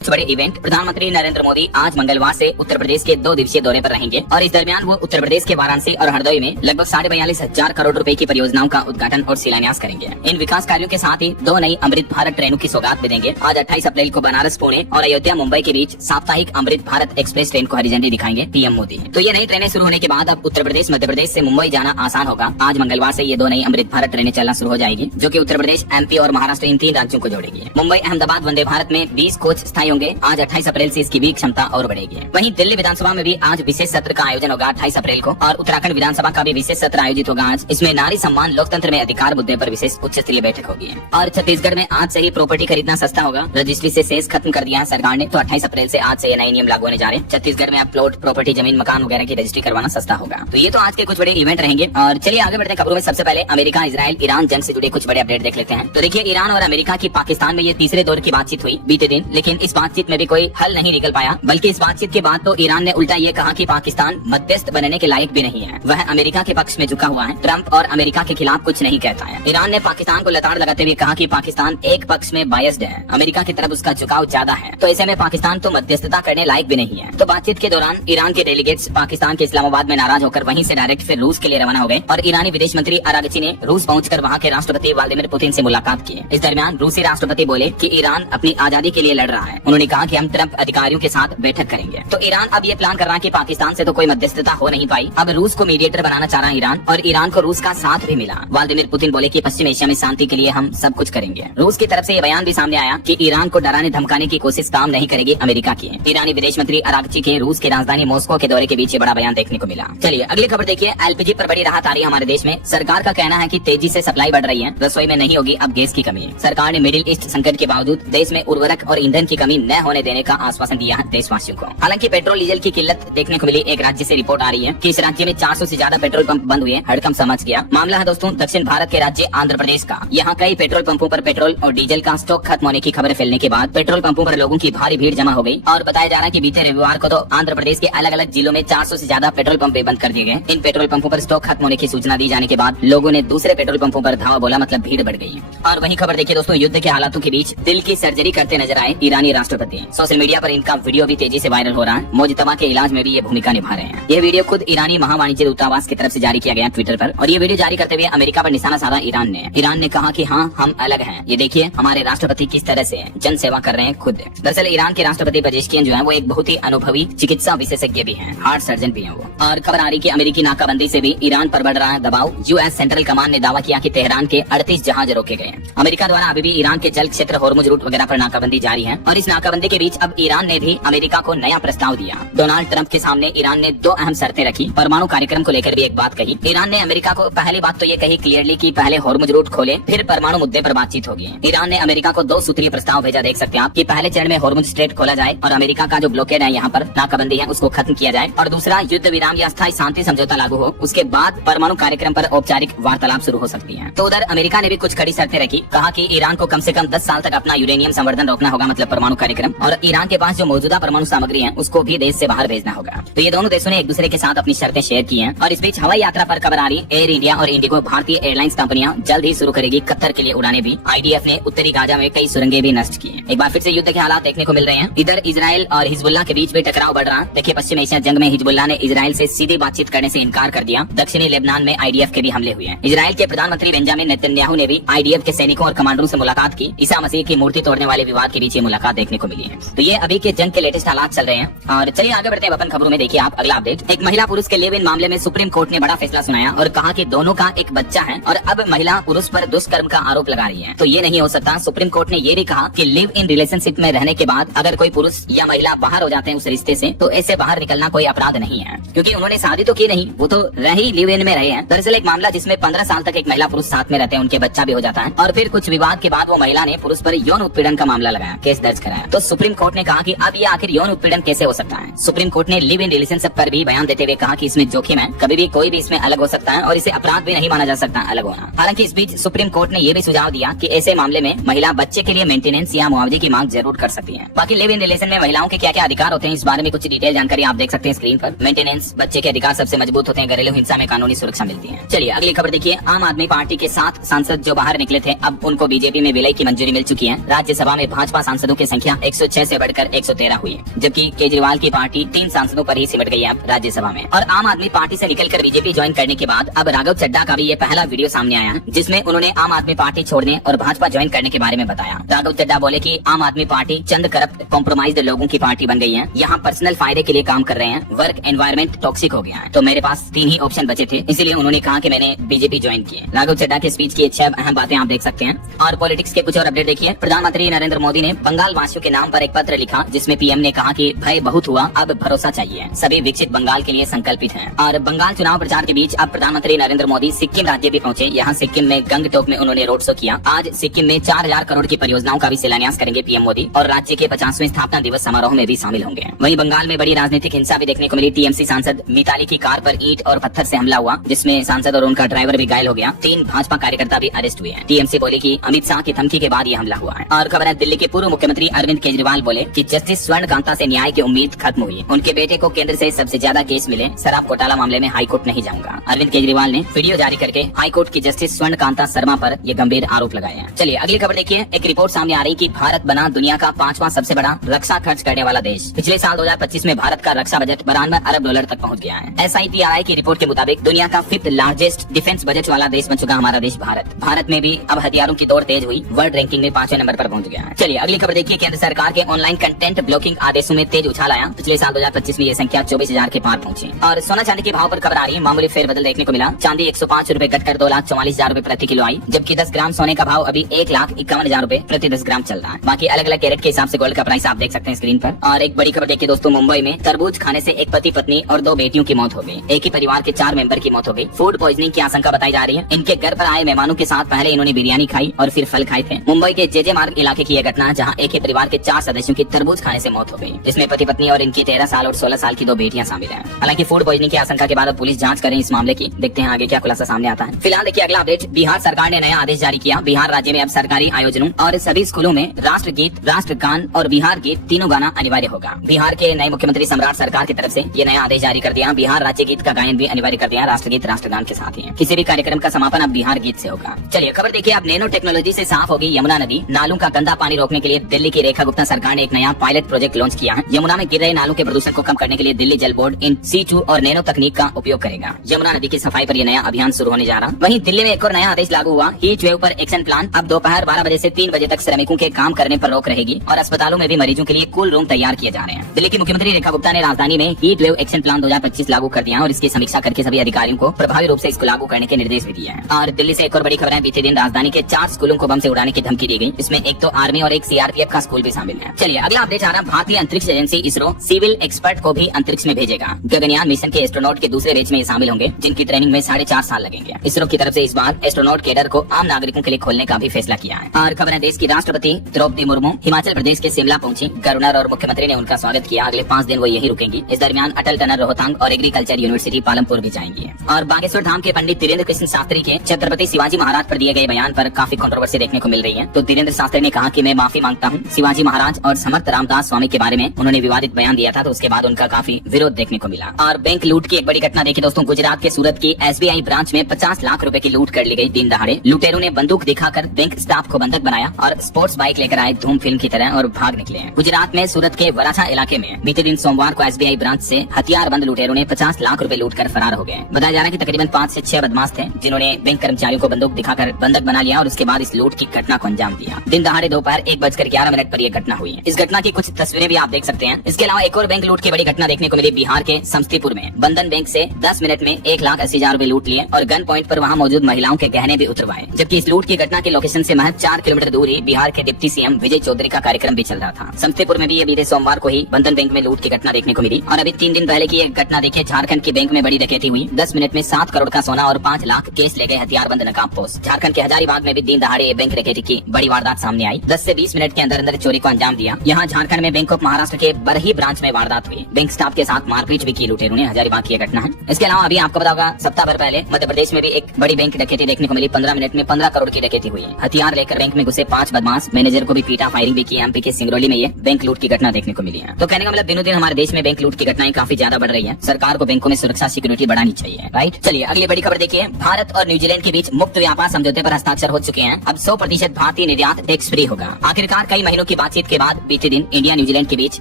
बड़े इवेंट। प्रधानमंत्री नरेंद्र मोदी आज मंगलवार से उत्तर प्रदेश के 2 दिवसीय दौरे पर रहेंगे और इस दरमियान वो उत्तर प्रदेश के वाराणसी और हरदोई में लगभग 42,500 करोड़ रुपए की परियोजनाओं का उद्घाटन और शिलान्यास करेंगे। इन विकास कार्यों के साथ ही 2 नई अमृत भारत ट्रेनों की सौगात भी देंगे। आज 28 अप्रैल को बनारस, पुणे और अयोध्या, मुंबई के बीच साप्ताहिक अमृत भारत एक्सप्रेस ट्रेन को हरी झंडी दिखाएंगे पीएम मोदी। तो ये नई ट्रेनें शुरू होने के बाद अब उत्तर प्रदेश, मध्य प्रदेश से मुंबई जाना आसान होगा। आज मंगलवार से ये 2 नई अमृत भारत ट्रेनें चलना शुरू हो जाएगी, जो की उत्तर प्रदेश, एमपी और महाराष्ट्र इन 3 राज्यों को जोड़ेगी। मुंबई अहमदाबाद वंदे भारत में 20 कोच स्थायी होंगे। आज 28 अप्रैल से इसकी भी क्षमता और बढ़ेगी। वहीं दिल्ली विधानसभा में भी आज विशेष सत्र का आयोजन होगा 28 अप्रैल को और उत्तराखंड विधानसभा का भी विशेष सत्र आयोजित होगा। आज इसमें नारी सम्मान लोकतंत्र में अधिकार मुद्दे पर विशेष उच्च स्तरीय बैठक होगी। और छत्तीसगढ़ में आज से ही प्रॉपर्टी खरीदना सस्ता होगा। रजिस्ट्री से शेष खत्म कर दिया है सरकार ने, तो 28 अप्रैल से आज से ये नए नियम लागू होने जा रहे हैं। छत्तीसगढ़ में अब प्लॉट, प्रॉपर्टी, जमीन, मकान वगैरह की रजिस्ट्री करवाना सस्ता होगा। तो ये तो आज के कुछ बड़े इवेंट रहेंगे। और चलिए आगे बढ़ते हैं खबरों में। सबसे पहले अमेरिका, इजराइल, ईरान जंग से जुड़े कुछ बड़े अपडेट देख लेते हैं। तो देखिए, ईरान और अमेरिका की पाकिस्तान में ये तीसरे दौर की बातचीत हुई बीते दिन, लेकिन इस बातचीत में भी कोई हल नहीं निकल पाया। बल्कि इस बातचीत के बाद तो ईरान ने उल्टा ये कहा कि पाकिस्तान मध्यस्थ बनने के लायक भी नहीं है, वह अमेरिका के पक्ष में झुका हुआ है, ट्रंप और अमेरिका के खिलाफ कुछ नहीं कहता है। ईरान ने पाकिस्तान को लताड़ लगाते हुए कहा कि पाकिस्तान एक पक्ष में बायस्ड है, अमेरिका की तरफ उसका झुकाव ज्यादा है, तो ऐसे में पाकिस्तान तो मध्यस्थता करने लायक भी नहीं है। तो बातचीत के दौरान ईरान के डेलीगेट्स पाकिस्तान के इस्लामाबाद में नाराज होकर वहीं से डायरेक्ट फिर रूस के लिए रवाना हो गए और ईरानी विदेश मंत्री अरागची ने रूस पहुंचकर वहां के राष्ट्रपति व्लादिमीर पुतिन से मुलाकात की। इस दरमियान रूसी राष्ट्रपति बोले कि ईरान अपनी आजादी के लिए लड़ रहा है। उन्होंने कहा कि हम ट्रंप अधिकारियों के साथ बैठक करेंगे। तो ईरान अब ये प्लान कर रहा है कि पाकिस्तान से तो कोई मध्यस्थता हो नहीं पाई, अब रूस को मीडिएटर बनाना चाह रहा है ईरान, और ईरान को रूस का साथ भी मिला। व्लादिमीर पुतिन बोले कि पश्चिम एशिया में शांति के लिए हम सब कुछ करेंगे। रूस की तरफ से ये बयान भी सामने आया कि ईरान को डराने धमकाने की कोशिश काम नहीं करेगी अमेरिका की। ईरानी विदेश मंत्री अरागची के रूस की राजधानी मॉस्को के दौरे के बीच ये बड़ा बयान देखने को मिला। चलिए अगली खबर देखिए। एलपीजी पर बड़ी राहत आ रही है हमारे देश में। सरकार का कहना है कि तेजी से सप्लाई बढ़ रही है, रसोई में नहीं होगी अब गैस की कमी। सरकार ने मिडिल ईस्ट संकट के बावजूद देश में उर्वरक और ईंधन की कमी न होने देने का आश्वासन दिया है देशवासियों को। हालांकि पेट्रोल डीजल की किल्लत देखने को मिली। एक राज्य से रिपोर्ट आ रही है कि इस राज्य में 400 से ज्यादा पेट्रोल पंप बंद हुए। हड़कंप समझ गया। मामला है दोस्तों दक्षिण भारत के राज्य आंध्र प्रदेश का। यहाँ कई पेट्रोल पंपों पर पेट्रोल और डीजल का स्टॉक खत्म होने की खबर फैलने के बाद पेट्रोल पंपों पर लोगों की भारी भीड़ जमा हो गई और बताया जा रहा है कि बीते रविवार को तो आंध्र प्रदेश के अलग अलग जिलों में 400 से ज्यादा पेट्रोल पंप बंद कर दिए गए। इन पेट्रोल पंपों पर स्टॉक खत्म होने की सूचना दी जाने के बाद लोगों ने दूसरे पेट्रोल पंपों पर धावा बोला, मतलब भीड़ बढ़ गई। और वही खबर देखिए दोस्तों, युद्ध के हालातों के बीच दिल की सर्जरी करते नजर आए ईरानी राष्ट्रपति। सोशल मीडिया पर इनका वीडियो भी तेजी से वायरल हो रहा है। मोजतबा के इलाज में भी ये भूमिका निभा रहे हैं। ये वीडियो खुद ईरानी महावाणिज्य दूतावास की तरफ से जारी किया गया ट्विटर पर, और ये वीडियो जारी करते हुए अमेरिका पर निशाना साधा ईरान ने कहा कि हाँ, हम अलग हैं। ये देखिए हमारे राष्ट्रपति किस तरह से जन सेवा कर रहे हैं खुद। दरअसल ईरान के राष्ट्रपति पेजेश्कियान जो है वो एक बहुत ही अनुभवी चिकित्सा विशेषज्ञ भी हैं, हार्ट सर्जन भी हैं वो। और खबर आ रही कि अमेरिकी नाकाबंदी से भी ईरान पर बढ़ रहा है दबाव। यूएस सेंट्रल कमांड ने दावा किया कि तेहरान के 38 जहाज रोके गए। अमेरिका द्वारा अभी भी ईरान के जल क्षेत्र, होर्मुज रूट वगैरह पर नाकाबंदी जारी है। और इस नाकाबंदी के बीच अब ईरान ने भी अमेरिका को नया प्रस्ताव दिया। डोनाल्ड ट्रंप के सामने ईरान ने 2 अहम शर्तें रखी। परमाणु कार्यक्रम को लेकर भी एक बात कही। ईरान ने अमेरिका को पहली बात तो ये कही क्लियरली कि पहले होर्मुज रूट खोले, फिर परमाणु मुद्दे पर बातचीत होगी। ईरान ने अमेरिका को 2 सूत्रीय प्रस्ताव भेजा, देख सकते हैं आप, कि पहले चरण में होर्मुज स्ट्रेट खोला जाए और अमेरिका का जो ब्लॉकेड है यहाँ पर नाकाबंदी है उसको खत्म किया जाए, और दूसरा युद्ध विराम या स्थायी शांति समझौता लागू हो, उसके बाद परमाणु कार्यक्रम पर औपचारिक वार्तालाप शुरू हो सकती है। तो उधर अमेरिका ने भी कुछ कड़ी शर्तें रखी। कहा कि ईरान को कम से कम 10 साल तक अपना यूरेनियम संवर्धन रोकना होगा, मतलब परमाणु कार्यक्रम, और ईरान के पास जो मौजूदा परमाणु सामग्री है उसको भी देश से बाहर भेजना होगा। तो ये दोनों देशों ने एक दूसरे के साथ अपनी शर्तें शेयर की हैं। और इस बीच हवाई यात्रा पर खबर आ रही, एयर इंडिया और इंडिगो भारतीय एयरलाइंस कंपनियां जल्द ही शुरू करेगी कतर के लिए उड़ानें भी। आईडीएफ ने उत्तरी गाजा में कई सुरंगें भी नष्ट की हैं। एक बार फिर से युद्ध के हालात देखने को मिल रहे हैं। इधर इजराइल और हिजबुल्लाह के बीच भी टकराव बढ़ रहा। देखिए पश्चिम एशिया जंग में हिजबुल्लाह ने इजराइल से सीधी बातचीत करने से इनकार कर दिया। दक्षिणी लेबनान में आईडीएफ के भी हमले हुए हैं। इजराइल के प्रधानमंत्री बेंजामिन नेतन्याहू ने भी आईडीएफ के सैनिकों और कमांडरों से मुलाकात की। ईसा मसीह की मूर्ति तोड़ने वाले विवाद के बीच ये मुलाकात देखने को मिली है। तो ये अभी के जंग के लेटेस्ट हालात चल रहे हैं। और चलिए आगे बढ़ते हैं अपन खबरों में। देखिए आप अगला अपडेट। एक महिला पुरुष के लिव इन मामले में सुप्रीम कोर्ट ने बड़ा फैसला सुनाया और कहा कि दोनों का एक बच्चा है और अब महिला पुरुष पर दुष्कर्म का आरोप लगा रही है। तो ये नहीं हो सकता। सुप्रीम कोर्ट ने ये भी कहा कि लिव इन रिलेशनशिप में रहने के बाद अगर कोई पुरुष या महिला बाहर हो जाते हैं उस रिश्ते से, तो ऐसे बाहर निकलना कोई अपराध नहीं है, क्योंकि उन्होंने शादी तो की नहीं, वो तो रही लिव इन में रहे हैं। दरअसल एक मामला जिसमें 15 साल तक एक महिला पुरुष साथ में रहते हैं, उनके बच्चा भी हो जाता है, और फिर कुछ विवाद के बाद वो महिला ने पुरुष पर यौन उत्पीड़न का मामला लगाया, केस दर्ज कराया। तो सुप्रीम कोर्ट ने कहा कि अब ये आखिर यौन उत्पीड़न कैसे हो सकता है। सुप्रीम कोर्ट ने लिव इन रिलेशनशिप पर भी बयान देते हुए कहा कि इसमें जोखिम है, कभी भी कोई भी इसमें अलग हो सकता है और इसे अपराध भी नहीं माना जा सकता अलग होना। हालांकि इस बीच सुप्रीम कोर्ट ने ये भी सुझाव दिया कि ऐसे मामले में महिला बच्चे के लिए मेंटेनेंस या मुआवजे की मांग जरूर कर सकती है। बाकी लिव इन रिलेशन में महिलाओं के क्या क्या अधिकार होते हैं इस बारे में कुछ डिटेल जानकारी आप देख सकते हैं स्क्रीन पर। मेंटेनेंस, बच्चे के अधिकार सबसे मजबूत होते हैं, घरेलू हिंसा में कानूनी सुरक्षा मिलती है। चलिए अगली खबर देखिए। आम आदमी पार्टी के 7 सांसद जो बाहर निकले थे, अब उनको बीजेपी में विलय की मंजूरी मिल चुकी है। राज्यसभा में भाजपा सांसदों की संख्या संख्या 106 से बढ़कर 113 हुई, जबकि केजरीवाल की पार्टी 3 सांसदों पर ही सिमट गई है अब राज्यसभा में। और आम आदमी पार्टी से निकलकर बीजेपी ज्वाइन करने के बाद अब राघव चड्ढा का भी ये पहला वीडियो सामने आया है, जिसमें उन्होंने आम आदमी पार्टी छोड़ने और भाजपा ज्वाइन करने के बारे में बताया। राघव चड्ढा बोले कि आम आदमी पार्टी चंद करप्ट कॉम्प्रोमाइज्ड लोगों की पार्टी बन गई है, यहाँ पर्सनल फायदे के लिए काम कर रहे हैं, वर्क एनवायरमेंट टॉक्सिक हो गया है, तो मेरे पास 3 ही ऑप्शन बचे थे, इसलिए उन्होंने कहा कि मैंने बीजेपी ज्वाइन की। राघव चड्ढा के स्पीच की 6 अहम बातें आप देख सकते हैं। और पॉलिटिक्स के कुछ और अपडेट देखिए। प्रधानमंत्री नरेंद्र मोदी ने बंगाल वासियों के नाम पर एक पत्र लिखा, जिसमें पीएम ने कहा कि भय बहुत हुआ, अब भरोसा चाहिए, सभी विकसित बंगाल के लिए संकल्पित हैं। और बंगाल चुनाव प्रचार के बीच अब प्रधानमंत्री नरेंद्र मोदी सिक्किम राज्य भी पहुंचे। यहाँ सिक्किम में गंगटोक में उन्होंने रोड शो किया। आज सिक्किम में 4000 करोड़ की परियोजनाओं का भी शिलान्यास करेंगे पीएम मोदी और राज्य के 50वें स्थापना दिवस समारोह में भी शामिल होंगे। वहीं बंगाल में बड़ी राजनीतिक हिंसा भी देखने को मिली। टीएमसी सांसद मिताली की कार पर ईंट और पत्थर से हमला हुआ, जिसमें सांसद और उनका ड्राइवर भी घायल हो गया। 3 भाजपा कार्यकर्ता भी अरेस्ट हुए हैं। टीएमसी बोले कि अमित शाह की धमकी के बाद ये हमला हुआ है। और खबर है, दिल्ली के पूर्व मुख्यमंत्री अरविंद केजरीवाल बोले कि जस्टिस स्वर्णकांता से न्याय की उम्मीद खत्म हुई। उनके बेटे को केंद्र से सबसे ज्यादा केस मिले, शराब घोटाला मामले में हाईकोर्ट नहीं जाऊंगा। अरविंद केजरीवाल ने वीडियो जारी करके हाईकोर्ट की जस्टिस स्वर्णकांता शर्मा पर ये गंभीर आरोप लगाए हैं। चलिए अगली खबर देखिए। एक रिपोर्ट सामने आ रही कि भारत बना दुनिया का 5वां सबसे बड़ा रक्षा खर्च करने वाला देश। पिछले साल 2025 में भारत का रक्षा बजट 92 अरब डॉलर तक पहुंच गया है। SIPRI की रिपोर्ट के मुताबिक दुनिया का 5th लार्जेस्ट डिफेंस बजट वाला देश बन चुका हमारा देश भारत। भारत में भी अब हथियारों की दौड़ तेज हुई, वर्ल्ड रैंकिंग में 5वें नंबर पर पहुंच गया है। चलिए अगली खबर देखिए। केंद्र सरकार के ऑनलाइन कंटेंट ब्लॉकिंग आदेशों में तेज उछाल आया। पिछले साल 2025 में ये संख्या 24,000 के पार पहुंची। और सोना चांदी के भाव पर खबर आ रही है, मामूली फेरबदल देखने को मिला। चांदी 105 रूपए घटकर 2,44,000 रूपए प्रति किलो आई, जबकि 10 ग्राम सोने का भाव अभी 1,51,000 रूपए प्रति 10 ग्राम चल रहा है। बाकी अलग अलग कैरेट के हिसाब से गोल्ड का प्राइस आप देख सकते हैं स्क्रीन पर। और एक बड़ी खबर देखिए दोस्तों, मुंबई में तरबूज खाने से एक पति पत्नी और 2 बेटियों की मौत हो गई। एक ही परिवार के 4 मेंबर की मौत हो गई। फूड पॉइजनिंग की आशंका बताई जा रही है। इनके घर पर आए मेहमानों के साथ पहले इन्होंने बिरयानी खाई और फिर फल खाए थे। मुंबई के जेजे मार्ग इलाके की यह घटना है, जहां एक ही परिवार के 4 सदस्यों की तरबूज खाने से मौत हो गई, जिसमें पति पत्नी और इनकी 13 साल और 16 साल की 2 बेटियां शामिल हैं। हालांकि फूड पॉइजनिंग की आशंका के बाद अब पुलिस जांच करें इस मामले की। देखते हैं आगे क्या खुलासा सामने आता है। फिलहाल देखिए अगला अपडेट। बिहार सरकार ने नया आदेश जारी किया। बिहार राज्य में अब सरकारी आयोजनों और सभी स्कूलों में राष्ट्रगीत, राष्ट्रगान और बिहार गीत तीनों गाना अनिवार्य होगा। बिहार के नए मुख्यमंत्री सम्राट सरकार की तरफ से ये नया आदेश जारी कर दिया। बिहार राज्य गीत का गायन भी अनिवार्य कर दिया, राष्ट्रगीत राष्ट्रगान के साथ ही। किसी भी कार्यक्रम का समापन अब बिहार गीत से होगा। चलिए खबर देखिए। अब नैनो टेक्नोलॉजी से साफ होगी यमुना नदी। नालों का गंदा पानी रोकने के लिए दिल्ली की रेखा गुप्ता सरकार ने एक नया पायलट प्रोजेक्ट लॉन्च किया है। यमुना में गिर रहे नालों के प्रदूषण को कम करने के लिए दिल्ली जल बोर्ड इन C2 और नैनो तकनीक का उपयोग करेगा। यमुना नदी की सफाई पर यह नया अभियान शुरू होने जा रहा। वहीं दिल्ली में एक और नया आदेश लागू हुआ। हीट वेव पर एक्शन प्लान। अब दोपहर 12 बजे से 3 बजे तक श्रमिकों के काम करने पर रोक रहेगी और अस्पतालों में भी मरीजों के लिए कूल रूम तैयार किए जा रहे हैं। दिल्ली की मुख्यमंत्री रेखा गुप्ता ने राजधानी में हीट वेव एक्शन प्लान 2025 लागू कर दिया और इसकी समीक्षा करके सभी अधिकारियों को प्रभावी रूप से इसको लागू करने के निर्देश भी दिए हैं। और दिल्ली से एक और बड़ी खबर है। बीते दिन राजधानी के 4 स्कूलों को बम से उड़ाने की धमकी दी गई। इसमें एक तो आर्मी और एक CRPF का स्कूल भी शामिल है। चलिए अगला अपडेट आ रहा है। भारतीय अंतरिक्ष एजेंसी इसरो सिविल एक्सपर्ट को भी अंतरिक्ष में भेजेगा। गगनयान मिशन के एस्ट्रोनॉट के दूसरे बैच में ये शामिल होंगे, जिनकी ट्रेनिंग में 4.5 साल लगेंगे। इसरो की तरफ से इस बार एस्ट्रोनॉट कैडर को आम नागरिकों के लिए खोलने का भी फैसला किया है। और खबर है, देश की राष्ट्रपति द्रौपदी मुर्मू हिमाचल प्रदेश के शिमला पहुंची। गवर्नर और मुख्यमंत्री ने उनका स्वागत किया। अगले 5 दिन वो यही रुकेंगी। इस दरमियान अटल टनल रोहतांग और एग्रीकल्चर यूनिवर्सिटी पालमपुर भी जाएंगी। और बागेश्वर धाम के पंडित धीरेन्द्र कृष्ण शास्त्री के छत्रपति शिवाजी महाराज पर दिए गए बयान पर काफी कंट्रोवर्सी देखने को मिल रही है। तो धीरेन्द्र शास्त्री ने कहा कि मैं माफी मांगता हूं। शिवाजी महाराज और समर्थ रामदास स्वामी के बारे में उन्होंने विवादित बयान दिया था, तो उसके बाद उनका काफी विरोध देखने को मिला। और बैंक लूट की एक बड़ी घटना देखी दोस्तों। गुजरात के सूरत की SBI ब्रांच में 50 लाख रुपए की लूट कर ली गई दिन दहाड़े। लुटेरों ने बंदूक दिखाकर बैंक स्टाफ को बंधक बनाया और स्पोर्ट्स बाइक लेकर आए धूम फिल्म की तरह और भाग निकले। गुजरात में सूरत के वराछा इलाके में बीते दिन सोमवार को SBI ब्रांच से हथियारबंद लुटेरों ने 50 लाख रुपए लूट कर फरार हो गए। बताया जा रहा है कि तकरीबन 5 से 6 बदमाश थे, जिन्होंने बैंक कर्मचारियों को बंदूक दिखाकर बंधक बना लिया और उसके बाद इस लूट की घटना को अंजाम दिया। दिन दहाड़े दोपहर 1:11 पर यह घटना हुई। इस घटना की कुछ तस्वीरें भी आप देख सकते हैं। इसके अलावा एक और बैंक लूट की बड़ी घटना देखने को मिली बिहार के समस्तीपुर में। बंधन बैंक से 10 मिनट में 1,80,000 रुपए लूट लिए और गन पॉइंट पर वहां मौजूद महिलाओं के गहने भी उतरवाए। जबकि इस लूट की घटना के लोकेशन से महज 4 किलोमीटर दूर ही बिहार के डिप्टी CM विजय चौधरी का कार्यक्रम भी चल रहा था। समस्तीपुर में भी बीते सोमवार को ही बंधन बैंक में लूट की घटना देखने को मिली। और अभी 3 दिन पहले की एक घटना देखिए। झारखंड के बैंक में बड़ी डकैती हुई। 10 मिनट में 7 करोड़ का सोना और 5 लाख केस ले गए हथियारबंद नकाबपोश। झारखंड के हजारीबाग में भी दिन दहाड़े बैंक डकैती की बड़ी वारदात सामने आई। 10 से 20 मिनट के अंदर अंदर चोरी को अंजाम दिया। यहाँ झारखंड में बैंक ऑफ महाराष्ट्र के बरही ब्रांच में वारदात हुई। बैंक स्टाफ के साथ मारपीट भी की लुटेरों ने। हजारीबाग की घटना है। इसके अलावा अभी आपको पता होगा, सप्ताह भर पहले मध्य प्रदेश में भी एक बड़ी बैंक डकैती देखने को मिली। 15 मिनट में 15 करोड़ की डकैती हुई। हथियार लेकर बैंक में घुसे 5 बदमाश, मैनेजर को भी पीटा, फायरिंग भी की। MP के सिंगरौली में ये बैंक लूट की घटना देखने को मिली है। तो कहने का मतलब दिनों दिन हमारे देश में बैंक लूट की घटनाएं काफी ज्यादा बढ़ रही है। सरकार को बैंकों में सुरक्षा सिक्योरिटी बढ़ानी चाहिए, राइट। चलिए अगली बड़ी खबर देखिए। भारत और न्यूजीलैंड के बीच मुक्त व्यापार समझौते पर हस्ताक्षर हो चुके हैं। अब 100% भारतीय निर्यात टैक्स फ्री होगा। आखिरकार कई महीनों की बातचीत के बाद बीते दिन इंडिया न्यूजीलैंड के बीच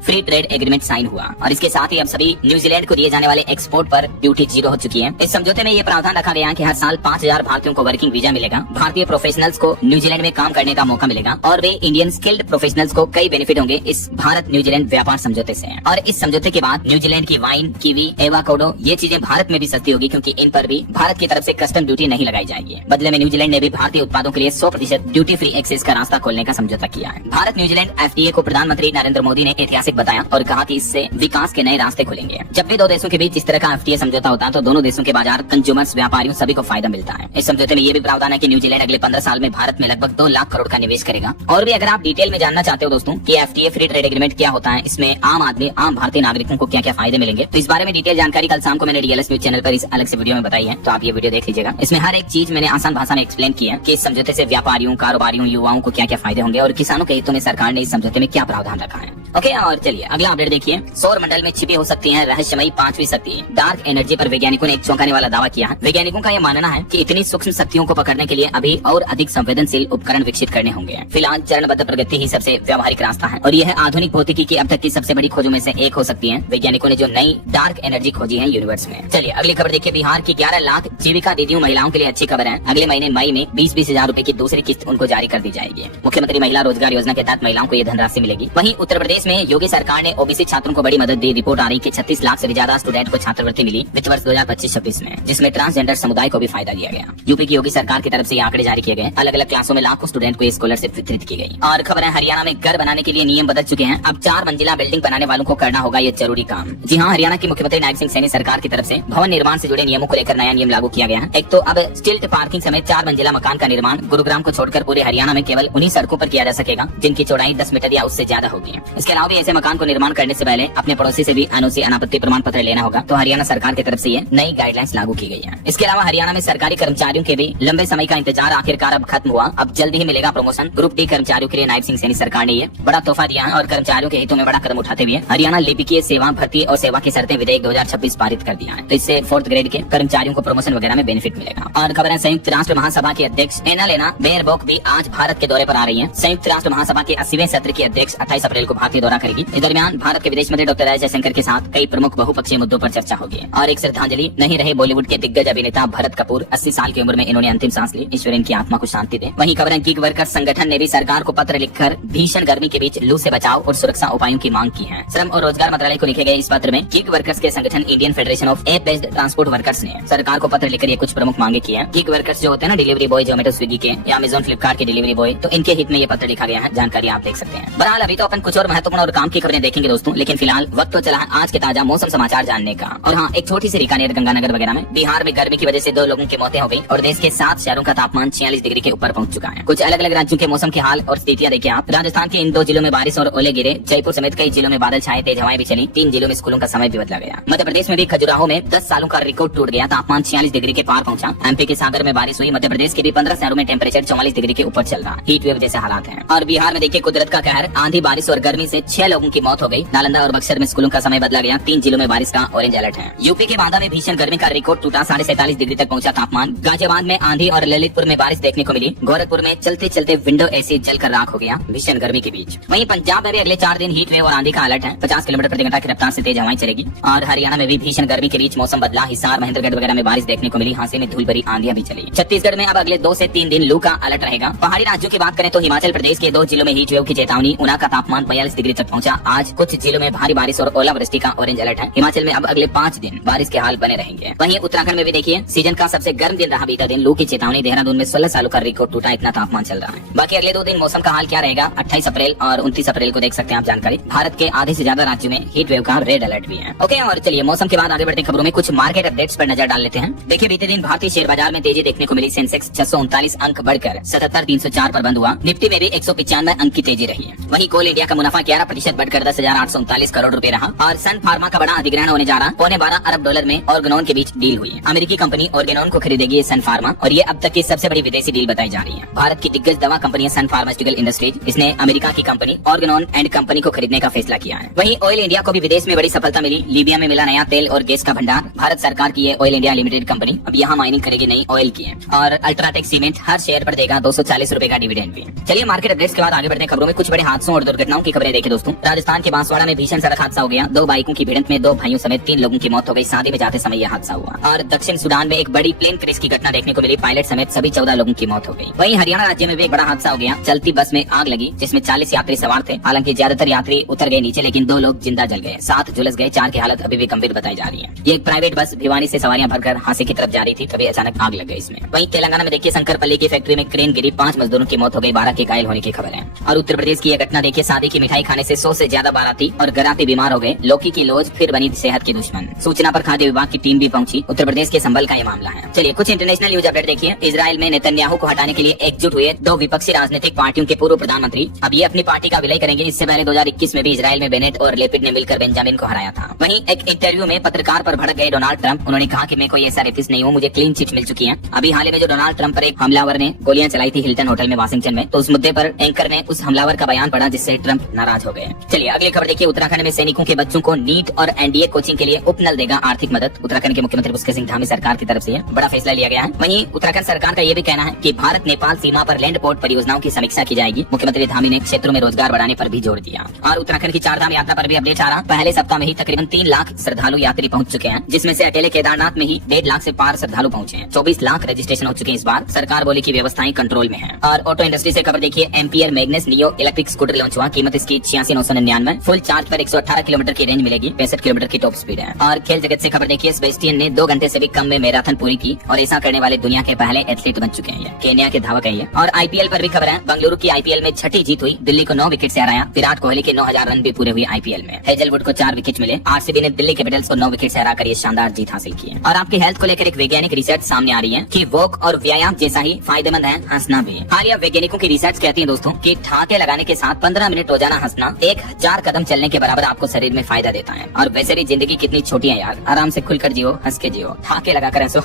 फ्री ट्रेड एग्रीमेंट साइन हुआ और इसके साथ ही अब सभी न्यूजीलैंड को दिए जाने वाले एक्सपोर्ट पर ड्यूटी 0 हो चुकी है। इस समझौते में ये प्रावधान रखा गया है कि हर साल 5000 भारतीयों को वर्किंग वीजा मिलेगा, भारतीय प्रोफेशनल्स को न्यूजीलैंड में काम करने का मौका मिलेगा और वे इंडियन स्किल्ड प्रोफेशनल्स को कई बेनिफिट होंगे इस भारत न्यूजीलैंड व्यापार समझौते से। और इस समझौते के बाद न्यूजीलैंड की वाइन, कीवी, एवाकाडो ये चीजें भारत में भी सस्ती होगी क्योंकि इन पर भी भारत की तरफ से कस्टम ड्यूटी नहीं लगाई जाएगी। बदले में न्यूजीलैंड ने भी भारतीय उत्पादों के लिए 100% ड्यूटी फ्री एक्सेस का रास्ता खोलने का समझौता किया है। भारत न्यूजीलैंड एफटीए को प्रधानमंत्री नरेंद्र मोदी ने ऐतिहासिक बताया और कहा कि इससे विकास के नए रास्ते खुलेंगे। जब भी दो देशों के बीच इस तरह का एफटीए समझौता होता है तो दोनों देशों के बाजार, कंज्यूमर्स, व्यापारियों सभी को फायदा मिलता है। इस समझौते में ये भी प्रावधान है कि न्यूजीलैंड अगले 15 साल में भारत में लगभग 2 लाख करोड़ का निवेश करेगा। और भी अगर आप डिटेल में जानना चाहते हो दोस्तों कि एफटीए फ्री ट्रेड एग्रीमेंट क्या होता है, इसमें आम आदमी, आम भारतीय नागरिकों को क्या क्या फायदे मिलेंगे, तो इस बारे में डिटेल जानकारी कल शाम को मैंने डीएलएस न्यूज चैनल पर इस अलग से वीडियो में बताई है, तो आप ये वीडियो देख लीजिएगा। इसमें हर एक चीज मैंने आसान भाषा में एक्सप्लेन किया कि इस समझौते से व्यापारियों, कारोबारियों, युवाओं को क्या क्या फायदे होंगे और किसानों के हितों में सरकार ने इस समझौते में क्या प्रावधान रखा है। ओके, और चलिए अगला अपडेट देखिए। सौर मंडल में छिपी हो सकती है रहस्यमयी 5वीं शक्ति। डार्क एनर्जी पर वैज्ञानिकों ने एक चौंकाने वाला दावा किया है। वैज्ञानिकों का यह मानना है कि इतनी सूक्ष्म शक्तियों को पकड़ने के लिए अभी और अधिक संवेदनशील उपकरण विकसित करने होंगे। फिलहाल चरणबद्ध प्रगति ही सबसे व्यवहारिक रास्ता है और यह आधुनिक भौतिकी की अब तक की सबसे बड़ी खोजों में से एक हो सकती है। वैज्ञानिकों ने जो नई डार्क एनर्जी खोजी है यूनिवर्स में। चलिए अगली खबर देखिए। बिहार की 11 लाख जीविका दीदियों महिलाओं के लिए अच्छी खबर है। अगले महीने मई में 20-20 हजार रूपए की दूसरी किस्त उनको जारी कर दी जाएगी। मुख्यमंत्री महिला रोजगार योजना के तहत महिलाओं को ये धनराशि मिलेगी। वहीं उत्तर प्रदेश में योगी सरकार ने ओबीसी छात्रों को बड़ी मदद दी। रिपोर्ट आ रही कि 36 लाख से भी ज्यादा स्टूडेंट को छात्रवृत्ति मिली वित्त वर्ष 2025-26 में, जिसमें ट्रांसजेंडर समुदाय को भी फायदा दिया गया। यूपी की योगी सरकार की तरफ से ये आंकड़े जारी किए गए। अलग अलग क्लासों में लाखों स्टूडेंट को स्कॉलरशिप वितरित की गई। और खबर है हरियाणा में घर बनाने के लिए नियम बदल चुके हैं। अब 4 मंजिला बिल्डिंग बनाने वालों को करना होगा ये जरूरी काम। जी हाँ, हरियाणा की मुख्यमंत्री नायब सिंह सैनी सरकार की तरफ से भवन निर्माण से जुड़े नियमों को लेकर नया नियम लागू किया गया है। एक तो अब स्टिल्ट पार्किंग समेत 4 मंजिला मकान का निर्माण गुरुग्राम को छोड़कर पूरे हरियाणा में केवल उन्हीं सड़कों पर किया जा सकेगा जिनकी चौड़ाई 10 मीटर या उससे ज्यादा होगी। इसके अलावा भी ऐसे मकान को निर्माण करने से पहले अपने पड़ोसी से भी एनओसी अनापत्ति प्रमाण पत्र लेना होगा। तो हरियाणा सरकार की तरफ से ये नई गाइडलाइंस लागू की गई है। इसके अलावा हरियाणा में सरकारी कर्मचारियों के भी लंबे समय का इंतजार आखिरकार अब खत्म हुआ। अब जल्द ही मिलेगा प्रमोशन। ग्रुप डी कर्मचारियों के लिए नायब सिंह सैनी सरकार ने ये बड़ा तोहफा दिया है और कर्मचारियों के हितों में बड़ा कदम उठाते हुए हरियाणा लिपिकीय सेवा भर्ती और सेवा की शर्तें विधेयक 2026 पारित कर दिया है। तो इससे 4th ग्रेड के कर्मचारियों को प्रमोशन वगैरह में बेनिफिट मिलेगा। और खबर है संयुक्त राष्ट्र महासभा की अध्यक्ष एनालेना बेयरबोक भी आज भारत के दौरे पर आ रही है। संयुक्त राष्ट्र महासभा के 80वें सत्र की अध्यक्ष 28 अप्रैल को भारतीय दौरा करेगी। इस दरमियान भारत के विदेश मंत्री डॉक्टर एस जयशंकर के साथ कई प्रमुख बहुपक्षीय मुद्दों पर चर्चा होगी। और एक श्रद्धांजलि, नहीं रहे बॉलीवुड के दिग्गज अभिनेता भरत कपूर। 80 साल की उम्र में इन्होंने अंतिम सांस ली। ईश्वर इनकी आत्मा को शांति दे। वहीं खबर है गिग वर्कर्स संगठन ने भी सरकार को पत्र लिखकर भीषण गर्मी के बीच लू से बचाव और सुरक्षा उपायों की मांग की है। श्रम और रोजगार मंत्रालय को लिखे गए इस पत्र में गिग वर्कर्स के संगठन Indian federation of app based transport workers ने सरकार को पत्र लिखकर ये कुछ प्रमुख मांगे की है। गिग वर्कर्स जो होते हैं ना, डिलीवरी बॉय, जोमेटो, स्विगी के या अमेजोन, फ्लिपकार्ट के डिलीवरी बॉय, तो इनके हित में ये पत्र लिखा गया है। जानकारी आप देख सकते हैं। बहरहाल अभी तो अपन कुछ और महत्वपूर्ण और काम की खबरें देखेंगे दोस्तों, लेकिन फिलहाल वक्त तो चला है आज के ताजा मौसम समाचार जानने का। और हाँ, एक छोटी सी बीकानेर, गंगानगर वगैरह में बिहार में गर्मी की वजह से 2 लोगों की मौतें हो गई और देश के 7 शहरों का तापमान 46 डिग्री के ऊपर पहुंच चुका है। कुछ अलग अलग राज्यों के मौसम के हाल और स्थितियां देखिए आप। राजस्थान के इन 2 जिलों में बारिश और ओले गिरे। जयपुर समेत कई जिलों में बादल छाए, तेज हवाएं भी चली। 3 जिलों में स्कूलों का समय भी बदला गया। मध्य प्रदेश में भी खजुराहो में 10 सालों का रिकॉर्ड टूट गया। तापमान 46 डिग्री के पार पहुंचा। एमपी के सागर में बारिश हुई। मध्य प्रदेश के भी 15 शहरों में टेम्परेचर 44 डिग्री के ऊपर चल रहा। हीट वेव जैसे हालात हैं। और बिहार में देखिए कुदरत का कहर, आंधी, बारिश और गर्मी से 6 लोगों की मौत हो गई। नालंदा और बक्सर में स्कूलों का समय बदला गया। 3 जिलों में बारिश का ऑरेंज अलर्ट है। यूपी के बांदा में भीषण गर्मी का रिकॉर्ड टूटा। 47.5 डिग्री तक पहुंचा तापमान। गाजियाबाद में आंधी और ललितपुर में बारिश देखने को मिली। गोरखपुर में चलते चलते विंडो एसी जलकर राख हो गया भीषण गर्मी के बीच। वहीं पंजाब में भी अगले 4 दिन हीट वेव और आंधी का अलर्ट है। 50 किलोमीटर प्रति घंटा की रफ्तार से तेज हवाएं चलेगी। और हरियाणा में भी भीषण गर्मी के बीच मौसम बदला। हिसार, महेंद्रगढ़ वगैरह में बारिश देखने को मिली। हांसी में धूल भरी आंधियां भी चली। छत्तीसगढ़ में अब अगले 2 से 3 दिन लू का अलर्ट रहेगा। पहाड़ी राज्यों की बात करें तो हिमाचल प्रदेश के 2 जिलों में हीट वेव की चेतावनी। ऊना का तापमान 42 डिग्री तक पहुंचा। आज कुछ जिलों में भारी बारिश और ओलावृष्टि का ऑरेंज अलर्ट है। हिमाचल में अब अगले 5 दिन बारिश के हाल बने रहेंगे। वहीं उत्तराखंड में भी देखिए सीजन का सबसे गर्म दिन रहा बीता दिन। लू की चेतावनी। देहरादून में 16 सालों का रिकॉर्ड टूटा। इतना तापमान चल रहा है। बाकी अगले 2 दिन मौसम का हाल क्या रहेगा, 28 अप्रैल और 29 अप्रैल को देख सकते हैं आप जानकारी। भारत के आधे से ज्यादा राज्यों में हीट वेव का रेड अलर्ट भी है। ओके, और चलिए मौसम के बाद आगे बढ़ते खबरों में कुछ मार्केट अपडेट्स पर नजर डाल लेते हैं। देखिए बीते दिन भारतीय शेयर बाजार में तेजी देखने को मिली। सेंसेक्स 639 अंक बढ़कर 77,304 पर बंद हुआ। निफ्टी में भी 195 अंक की तेजी रही है। वहीं कोल इंडिया का मुनाफा 11% बढ़कर 10,839 करोड़ रुपए रहा। और सन फार्मा का बड़ा अधिग्रहण होने जा रहा। $12.25 अरब में ऑर्गेनॉन के बीच डील हुई है। अमेरिकी कंपनी ऑर्गेनॉन को खरीदेगी सन फार्मा और ये अब तक की सबसे बड़ी विदेशी डील बताई जा रही है। भारत की दिग्गज दवा कंपनी सन फार्मास्यूटिकल इंडस्ट्रीज, इसने अमेरिका की कंपनी ऑर्गेनॉन एंड कंपनी को खरीदने का फैसला किया है। वहीं ऑयल इंडिया को भी विदेश में बड़ी सफलता मिली। लीबिया में मिला नया तेल और गैस का भंडार। भारत सरकार की ये ऑयल इंडिया लिमिटेड कंपनी अब यहाँ माइनिंग करेगी नई ऑयल की है। और अल्ट्राटेक सीमेंट हर शेयर पर देगा 240 रुपए का डिविडेंड भी। चलिए मार्केट अपडेट्स के बाद आगे बढ़ते खबरों में। में कुछ बड़े हादसों और दुर्घटनाओं की खबरें देखें दोस्तों। राजस्थान के बांसवाड़ा में भीषण सड़क हादसा हो गया। 2 बाइकों की भिड़ंत में 2 भाइयों समेत 3 लोगों की मौत हो गई। शादी में जाते समय यह हादसा हुआ। और दक्षिण सूडान में एक बड़ी प्लेन क्रैश की घटना देखने को मिली। पायलट समेत सभी 14 लोगों की मौत हो गई। वहीं हरियाणा राज्य में भी एक बड़ा हादसा हो गया। चलती बस में आग लगी जिसमें 40 यात्री सवार थे। हालांकि ज्यादातर यात्री उतर गए नीचे, लेकिन 2 लोग जिंदा जल गए, 7 झुलस गए। 4 की हालत अभी भी गंभीर बताई जा रही है। ये एक प्राइवेट बस भिवानी से सवारियां भरकर हांसी की तरफ जा रही थी, तभी अचानक आग लग गई इसमें। वहीं तेलंगाना में देखिए शंकरपल्ली की फैक्ट्री में क्रेन गिरी, 5 मजदूरों की मौत हो गई, 12 के घायल होने की खबर है। और उत्तर प्रदेश की यह घटना देखिए, शादी की मिठाई खाने से 100 से ज्यादा बाराती और गराती बीमार हो गए। लौकी की लोज फिर बनी सेहत की दुश्मन। सूचना पर खाद्य विभाग की टीम भी पहुंची। उत्तर प्रदेश के संभल का ये मामला है। चलिए कुछ इंटरनेशनल न्यूज अपडेट देखिए। इजराइल में नेतन्याहू को हटाने के लिए एकजुट हुए 2 विपक्षी राजनीतिक पार्टियों के पूर्व प्रधानमंत्री अब ये अपनी पार्टी का विलय करेंगे। इससे पहले 2021 में भी इजराइल में बेनेट और लेपिड ने मिलकर बेंजामिन को हराया था। वहीं एक इंटरव्यू में पत्रकार पर भड़क गए डोनाल्ड ट्रंप। उन्होंने कहा कि मैं कोई ऐसा रेपिस्ट नहीं हूँ, मुझे क्लीन चिट मिल चुकी है। अभी हाल ही में जो डोनाल्ड ट्रंप पर एक हमलावर ने गोलियां चलाई थी हिल्टन होटल में वाशिंगटन में, तो उस मुद्दे पर एंकर ने उस हमलावर का बयान पढ़ा जिससे ट्रंप नाराज हो गए। चलिए अगली खबर देखिए। उत्तराखंड में सैनिकों के बच्चों को नीट और एनडीए कोचिंग के लिए उपनल देगा आर्थिक मदद। उत्तराखंड के मुख्यमंत्री पुष्कर सिंह धामी सरकार की तरफ से बड़ा फैसला लिया गया है। वहीं उत्तराखंड सरकार का ये भी कहना है कि भारत नेपाल सीमा पर लैंड पोर्ट परियोजनाओं की समीक्षा की जाएगी। मुख्यमंत्री धामी ने क्षेत्रों में रोजगार बढ़ाने पर भी जोर दिया। और उत्तराखंड की 4 धाम यात्रा पर भी अपडेट आ रहा। पहले सप्ताह में ही तकरीबन 3 लाख श्रद्धालु यात्री पहुंच चुके हैं, जिसमें से अकेले केदारनाथ में ही 1.5 लाख से पार श्रद्धालु पहुंचे हैं। 24 लाख रजिस्ट्रेशन हो चुके हैं इस बार। सरकार बोली की व्यवस्थाएं कंट्रोल में है। और ऑटो इंडस्ट्री से खबर देखिए। Ampere Magnus neo electric scooter launch हुआ। कीमत इसकी 86,999। फुल चार्ज पर 118 किलोमीटर की रेंज मिलेगी। 65 किलोमीटर की टॉप स्पीड है। और खेल जगत से खबर देखिए। सेबेस्टियन ने 2 घंटे से भी कम में मैराथन पूरी की और ऐसा करने वाले दुनिया के पहले एथलीट बन चुके हैं। केन्या के धावक है ये। और आईपीएल पर भी खबर है। बंगलुरु की आईपीएल में 6ठी जीत हुई। दिल्ली को 9 विकेट से हराया। विराट कोहली के 9000 रन भी पूरे हुए आईपीएल में। हेजलवुड को 4 विकेट मिले। आरसीबी ने दिल्ली कैपिटल्स को 9 विकेट से हराकर ये शानदार जीत हासिल की है। और आपकी हेल्थ को लेकर एक वैज्ञानिक रिसर्च सामने आ रही है कि वॉक और व्यायाम जैसा ही फायदेमंद है हंसना भी। हालिया वैज्ञानिकों की रिसर्च कहती है दोस्तों कि ठहाके लगाने के साथ 15 मिनट रोजाना हंसना 1000 कदम चलने के बराबर आपको शरीर में फायदा देता है। और वैसे भी जिंदगी कितनी छोटी है यार, आराम से खुलकर जियो, हंस के जियो, ठहाके लगाकर हंसो।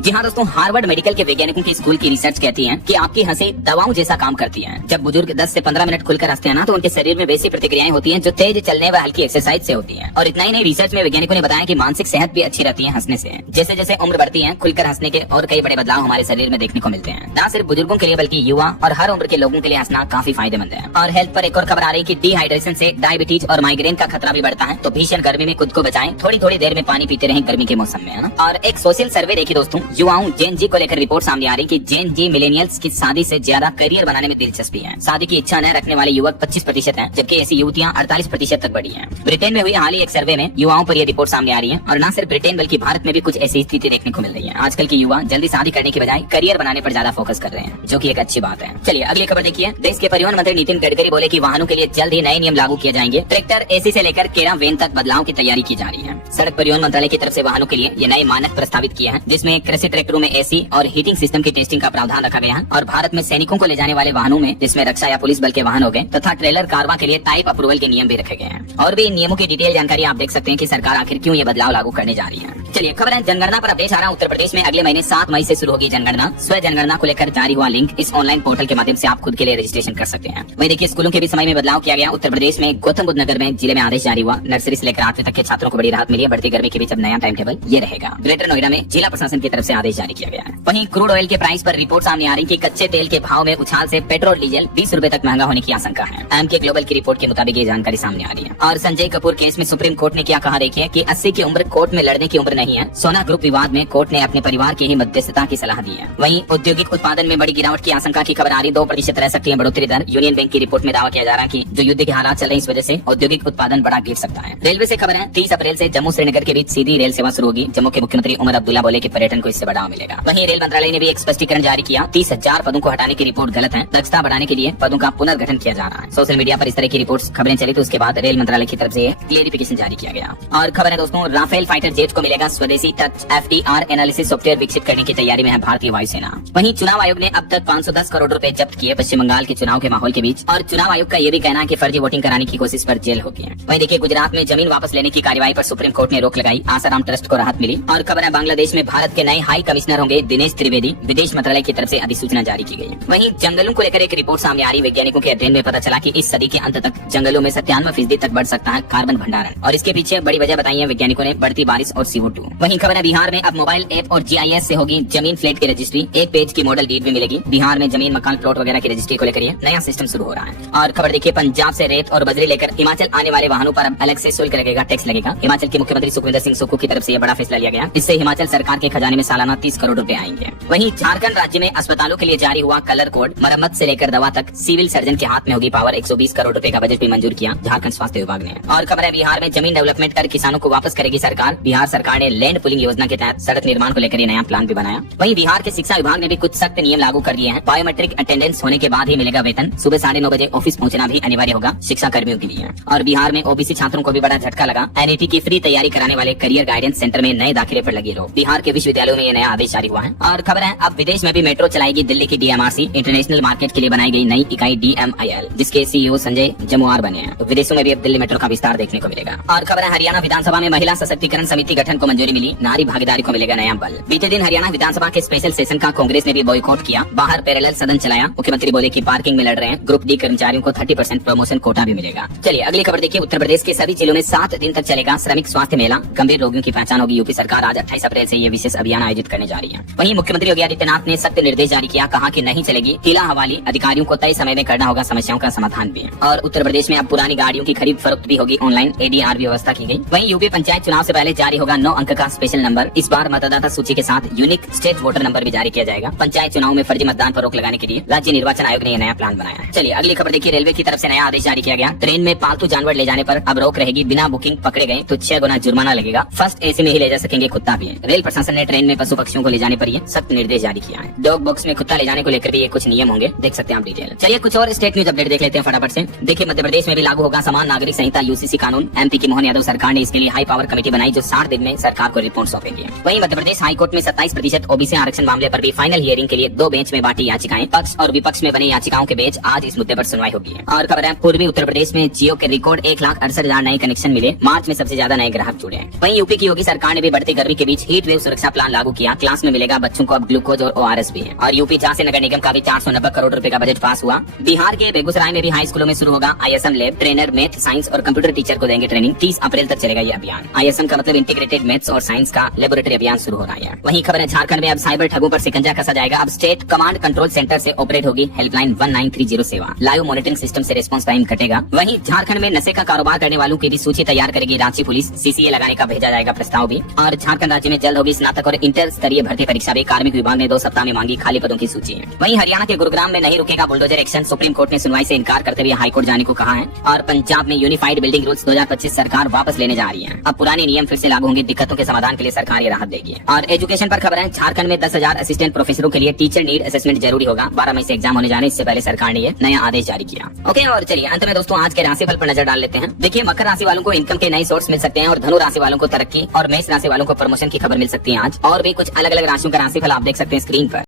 जी हाँ दोस्तों, हार्वर्ड मेडिकल के वैज्ञानिकों की स्कूल की रिसर्च कहती है कि आपकी हंसी दवाओं जैसा काम करती है। जब बुजुर्ग 10 से 15 मिनट खुलकर हंसते हैं ना, तो उनके शरीर में वैसी प्रतिक्रियाएं होती हैं जो तेज चलने व हल्की एक्सरसाइज से होती हैं। और इतना ही नहीं, रिसर्च में वैज्ञानिकों ने बताया कि मानसिक सेहत भी अच्छी रहती है हंसने से। जैसे जैसे उम्र बढ़ती है, खुलकर हंसने के और कई बड़े बदलाव हमारे शरीर में देखने को मिलते हैं। न सिर्फ बुजुर्गों के लिए बल्कि युवा और हर उम्र के लोगों के लिए हंसना काफी फायदेमंद है। और हेल्थ पर एक और खबर आ रही है कि डिहाइड्रेशन से डायबिटीज और माइग्रेन का खतरा भी बढ़ता है। तो भीषण गर्मी में खुद को बचाएं, थोड़ी थोड़ी देर में पानी पीते रहें गर्मी के मौसम में, है ना। और एक सोशल सर्वे देखिए दोस्तों, युवाओं जेन जी को लेकर रिपोर्ट सामने आ रही कि जेन जी मिलेनियल्स की शादी से ज्यादा करियर बनाने में दिलचस्पी है। शादी की इच्छा न रखने वाले युवक 25% हैं, जबकि ऐसी युवतियां 48% तक बढ़ी हैं। ब्रिटेन में हुई हाल ही एक सर्वे में युवाओं पर यह रिपोर्ट सामने आ रही है। और न सिर्फ ब्रिटेन बल्कि भारत में भी कुछ ऐसी स्थिति देखने को मिल रही है। आजकल के युवा जल्दी शादी करने की बजाय करियर बनाने पर ज्यादा फोकस कर रहे हैं, जो की एक अच्छी बात है। चलिए अगली खबर देखिए। देश के परिवहन मंत्री नितिन गडकरी बोले कि वाहनों के लिए जल्द ही नए नियम लागू किए जाएंगे। ट्रैक्टर एसी से लेकर केरा वैन तक बदलाव की तैयारी की जा रही है। सड़क परिवहन मंत्रालय की तरफ से वाहनों के लिए ये नए मानक प्रस्तावित किए हैं, जिसमें कृषि ट्रैक्टरों में एसी और हीटिंग सिस्टम की टेस्टिंग का प्रावधान रखा गया है। और भारत में सैनिकों को ले जाने वाले वाहनों में, जिसमें रक्षा या पुलिस बल के वाहन हो गए, तथा ट्रेलर कारवां के लिए टाइप अप्रूवल के नियम भी रखे गए हैं। और भी इन नियमों की डिटेल जानकारी आप देख सकते हैं कि सरकार आखिर क्यों ये बदलाव लागू करने जा रही है। चलिए खबर है जनगणना पर अपडेट आ रहा। उत्तर प्रदेश में अगले महीने 7 मई से शुरू होगी जनगणना। स्व जनगणना को लेकर जारी हुआ लिंक, इस ऑनलाइन पोर्टल के माध्यम से आप खुद के लिए रजिस्ट्रेशन कर सकते हैं। वही देखिए, स्कूलों के भी समय में बदलाव किया गया। उत्तर प्रदेश में गौतम बुद्ध नगर में जिले में आदेश जारी हुआ। नर्सरी से लेकर 8वीं तक के छात्रों को बड़ी राहत मिली है। बढ़ती गर्मी के बीच अब नया टाइम टेबल ये रहेगा। ग्रेटर नोएडा में जिला प्रशासन की तरफ से आदेश जारी किया गया है। वहीं क्रूड ऑयल के प्राइस पर रिपोर्ट सामने आ रही कि कच्चे तेल के भाव में उछाल से पेट्रोल डीजल 20 रुपए तक महंगा होने की आशंका है। एमके ग्लोबल की रिपोर्ट के मुताबिक ये जानकारी सामने आ रही है। और संजय कपूर केस में सुप्रीम कोर्ट ने क्या कहा देखिए कि 80 की उम्र कोर्ट में लड़ने की उम्र नहीं है। सोना ग्रुप विवाद में कोर्ट ने अपने परिवार की ही मध्यस्थता की सलाह दी है। वहीं औद्योगिक उत्पादन में बड़ी गिरावट की आशंका की खबर आ रही। 2% रह सकती है बढ़ोतरी दर। यूनियन बैंक की रिपोर्ट में दावा किया जा रहा है कि जो युद्ध के हालात चल रहे हैं, इस वजह से औद्योगिक उत्पादन बड़ा गिर सकता है। रेलवे से खबर है 30 अप्रैल से जम्मू श्रीनगर के बीच सीधी रेल सेवा शुरू होगी। जम्मू के मुख्यमंत्री उमर अब्दुल्ला बोले कि पर्यटन को इससे बढ़ावा मिलेगा। वहीं रेल मंत्रालय ने भी एक स्पष्टीकरण जारी किया। 30,000 पदों को हटाने की रिपोर्ट गलत है। दक्षता बढ़ाने के लिए पदों का पुनर्गठन किया जा रहा है। सोशल मीडिया पर इस तरह की रिपोर्ट्स खबरें चली, तो उसके बाद रेल मंत्रालय की तरफ से क्लेरिफिकेशन जारी किया गया। और खबर है दोस्तों, राफेल फाइटर जेट को मिलेगा स्वदेशी टच FDR एनालिसिस सॉफ्टवेयर विकसित करने की तैयारी में है भारतीय वायुसेना। वहीं चुनाव आयोग ने अब तक 510 करोड़ रुपए जब्त किए पश्चिम बंगाल के चुनाव के माहौल के बीच। और चुनाव आयोग का ये भी कहना है कि फर्जी वोटिंग कराने की कोशिश पर जेल होगी है। वहीं देखिए, गुजरात में जमीन वापस लेने की कार्रवाई पर सुप्रीम कोर्ट ने रोक लगाई। आसाराम ट्रस्ट को राहत मिली। और खबर है, बांग्लादेश में भारत के नए हाई कमिश्नर होंगे दिनेश त्रिवेदी। विदेश मंत्रालय की तरफ से अधिसूचना जारी की गई। वहीं जंगलों को लेकर एक रिपोर्ट सामने आ रही। वैज्ञानिकों के अध्ययन में पता चला कि इस सदी के अंत तक जंगलों में 97% तक बढ़ सकता है कार्बन भंडारण। और इसके पीछे बड़ी वजह बताई है वैज्ञानिकों ने, बढ़ती बारिश और CO2। वहीं खबर है, बिहार में अब मोबाइल ऐप और GIS से होगी जमीन फ्लैट की रजिस्ट्री। एक पेज की मॉडल डीड भी मिलेगी। बिहार में जमीन मकान प्लॉट वगैरह की रजिस्ट्री को लेकर नया नया सिस्टम शुरू हो रहा है। और खबर देखिए, पंजाब से रेत और बजरी लेकर हिमाचल आने वाले वाहनों पर अब अलग से शुल्क लगेगा, टैक्स लगेगा। हिमाचल के मुख्यमंत्री सुखविंदर सिंह सुक्खू की तरफ से यह बड़ा फैसला लिया गया। इससे हिमाचल सरकार के खजाने में सालाना 30 करोड़ रुपए आएंगे। वहीं झारखंड राज्य में अस्पतालों के लिए जारी हुआ कलर कोड, मरम्मत से लेकर दवा तक सिविल सर्जन के हाथ में होगी पावर। 120 करोड़ रुपए का बजट भी मंजूर किया झारखंड स्वास्थ्य विभाग ने। और खबर है, बिहार में जमीन डेवलपमेंट कर किसानों को वापस करेगी सरकार। बिहार सरकार ने लैंड पुलिंग योजना के तहत सड़क निर्माण को लेकर नया प्लान भी बनाया। वहीं बिहार के शिक्षा विभाग ने भी कुछ सख्त नियम लागू कर दिए हैं। बायोमेट्रिक अटेंडेंस होने के बाद ही मिलेगा वेतन। सुबह 9:30 बजे ऑफिस पहुंचना भी अनिवार्य होगा शिक्षा कर्मियों के लिए। और बिहार में ओबीसी छात्रों को भी बड़ा झटका लगा। एनईटी की फ्री तैयारी कराने वाले करियर गाइडेंस सेंटर में नए दाखिले पर लगे लोग। बिहार के विश्वविद्यालयों में ये नया आदेश जारी हुआ है। और खबर है, अब विदेश में भी मेट्रो चलाएगी दिल्ली की डीएमआरसी। इंटरनेशनल मार्केट के लिए बनाई गई नई इकाई DMIL, जिसके सीईओ संजय जमुआर बने हैं। तो विदेशों में भी अब दिल्ली मेट्रो का विस्तार देखने को मिलेगा। और खबर है, हरियाणा विधानसभा में महिला सशक्तिकरण समिति गठन को मंजूरी मिली। नारी भागीदारी को मिलेगा नया बल। बीते दिन हरियाणा विधानसभा के स्पेशल सेशन का कांग्रेस ने भी बॉयकॉट किया। बाहर पैरेलल सदन चलाया। मुख्यमंत्री बोले कि पार्किंग में लड़ रहे हैं। ग्रुप डी कर्मचारियों को 30% प्रमोशन कोटा भी मिलेगा। चलिए अगली खबर देखिए, उत्तर प्रदेश के सभी जिलों में 7 दिन तक चलेगा श्रमिक स्वास्थ्य मेला। गंभीर रोगियों की पहचान होगी। यूपी सरकार आज 28 अप्रैल से ये विशेष अभियान आयोजित करने जा रही है। वहीं मुख्यमंत्री योगी आदित्यनाथ ने सख्त निर्देश जारी किया। कहा कि नहीं चलेगी किला हवाली, अधिकारियों को तय समय में करना होगा समस्याओं का समाधान भी। और उत्तर प्रदेश में अब पुरानी गाड़ियों की खरीद फरोख्त भी होगी ऑनलाइन। ADR व्यवस्था की गई। वहीं यूपी पंचायत चुनाव से पहले जारी होगा 9 अंक का स्पेशल नंबर। इस बार मतदाता सूची के साथ यूनिक स्टेट वोटर नंबर भी जारी किया जाएगा। पंचायत चुनाव में फर्जी मतदान पर रोक लगाने के लिए राज्य निर्वाचन आयोग ने यह नया प्लान बनाया है। चलिए अगली खबर देखिए, रेलवे की तरफ से नया आदेश जारी किया गया। ट्रेन में पालतू जानवर ले जाने पर अब रोक रहेगी। बिना बुकिंग पकड़े गए तो 6 गुना जुर्माना लगेगा। फर्स्ट AC में ही ले जा सकेंगे कुत्ता भी। रेल प्रशासन ने ट्रेन में पशु पक्षियों को ले जाने पर ये सख्त निर्देश जारी किया है। डॉग बॉक्स में कुत्ता ले जाने को लेकर भी ये कुछ नियम होंगे, देख सकते हैं आप डिटेल। चलिए कुछ और स्टेट न्यूज अपडेट देख लेते हैं फटाफट से। देखिए मध्य प्रदेश में भी लागू होगा समान नागरिक संहिता UCC कानून। MP की मोहन यादव सरकार ने इसके लिए हाई पावर कमेटी बनाई जो 60 दिन में सरकार को रिपोर्ट सौंपेगी। वहीं मध्य प्रदेश हाईकोर्ट में 27% OBC आरक्षण मामले पर भी फाइनल हियरिंग के लिए 2 बेंच में बांटी याचिकाएं। पक्ष और विपक्ष में बनी याचिकाओं के बीच आज इस मुद्दे पर सुनवाई होगी। और खबर है, पूर्वी उत्तर प्रदेश में जियो के रिकॉर्ड 1,68,000 नए कनेक्शन मिले। मार्च में सबसे ज्यादा नए ग्राहक जुड़े। वहीं यूपी की योगी सरकार ने भी बढ़ती गर्मी के बीच हीट वेव सुरक्षा प्लान लागू किया। क्लास में मिलेगा बच्चों को अब ग्लूकोज और ORS भी है। और यूपी झांसी नगर निगम का भी 490 करोड़ रुपए का बजट पास हुआ। बिहार के बेगूसराय में भी हाई स्कूलों में शुरू होगा ISM lab. Trainer math, science और कंप्यूटर टीचर को देंगे ट्रेनिंग। 30 अप्रैल तक चलेगा ये अभियान। ISM का मतलब इंटीग्रेटेड मैथ्स और साइंस का लेबोरेटरी अभियान शुरू हो रहा है। वहीं खबर है, झारखंड में अब साइबर ठगों पर शिकंजा कसा जाएगा। अब स्टेट कमांड कंट्रोल सेंटर से ऑपरेट होगी हेल्पलाइन 1930 सेवा। लाइव मॉनिटरिंग सिस्टम से रिस्पांस टाइम घटेगा। वहीं झारखंड में नशे का कारोबार करने वालों की भी सूची तैयार करेगी रांची पुलिस। CCA लगाने का भेजा जाएगा प्रस्ताव भी। और झारखंड राज्य में जल्द होगी स्नातक और इंटर स्तरीय भर्ती परीक्षा भी। कार्मिक विभाग ने 2 सप्ताह में मांगी खाली पदों की सूची। वहीं हरियाणा के गुरुग्राम में नहीं रुकेगा बुलडोजर एक्शन। सुप्रीम कोर्ट ने सुनवाई से इनकार करते हुए हाईकोर्ट जाने को कहा है। और पंजाब में यूनिफाइड बिल्डिंग रूल्स 2025 सरकार वापस लेने जा रही है। अब पुराने नियम फिर से लागू होंगे। दिक्कतों के समाधान के लिए सरकार ये राहत देगी। और एजुकेशन पर खबर है, झारखंड में 10,000 असिस्टेंट प्रोफेसरों के लिए टीचर नीड असेसमेंट जरूरी होगा। 12 मई से एग्जाम होने जा रहे हैं। इससे पहले सरकार ने ये नया आदेश जारी किया। ओके, और चलिए अंत में दोस्तों आज के राशिफल पर नजर डाल लेते हैं। देखिए मकर राशि वालों को इनकम के नए सोर्स मिल सकते हैं। और धनु राशि वालों को तरक्की और मेष राशि वालों को प्रमोशन की खबर मिल सकती है आज। और भी कुछ अलग अलग राशियों का राशिफल आप देख सकते हैं स्क्रीन पर।